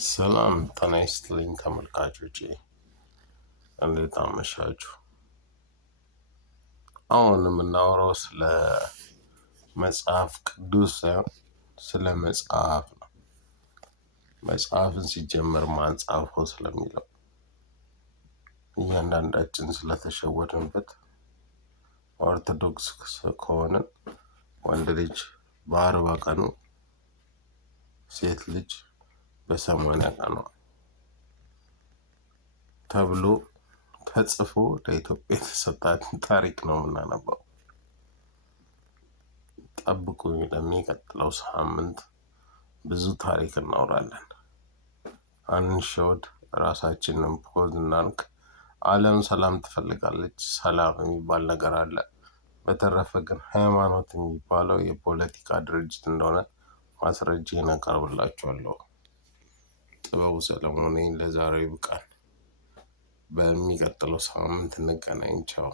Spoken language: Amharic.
ሰላም ጤና ይስጥልኝ ተመልካቾቼ፣ እንዴት አመሻችሁ? አሁን የምናወራው ስለ መጽሐፍ ቅዱስ ሳይሆን ስለ መጽሐፍ ነው። መጽሐፍን ሲጀመር ማን ጻፈው ስለሚለው እያንዳንዳችን ስለተሸወድንበት፣ ኦርቶዶክስ ከሆንን ወንድ ልጅ በ40 ቀኑ ሴት ልጅ በ80 ቀኗ ተብሎ ተጽፎ ለኢትዮጵያ የተሰጣትን ታሪክ ነው የምናነበው። ጠብቁኝ፣ ለሚቀጥለው ሳምንት ብዙ ታሪክ እናወራለን። አንሸወድ፣ ራሳችንን ፖዝ እናርግ። ዓለም ሰላም ትፈልጋለች። ሰላም የሚባል ነገር አለ። በተረፈ ግን ሃይማኖት የሚባለው የፖለቲካ ድርጅት እንደሆነ ማስረጃዬን አቀርብላችኋለሁ። ጥበቡ ሰለሞን ነኝ። ለዛሬው ይብቃን። በሚቀጥለው ሳምንት እንገናኝ። ቻው።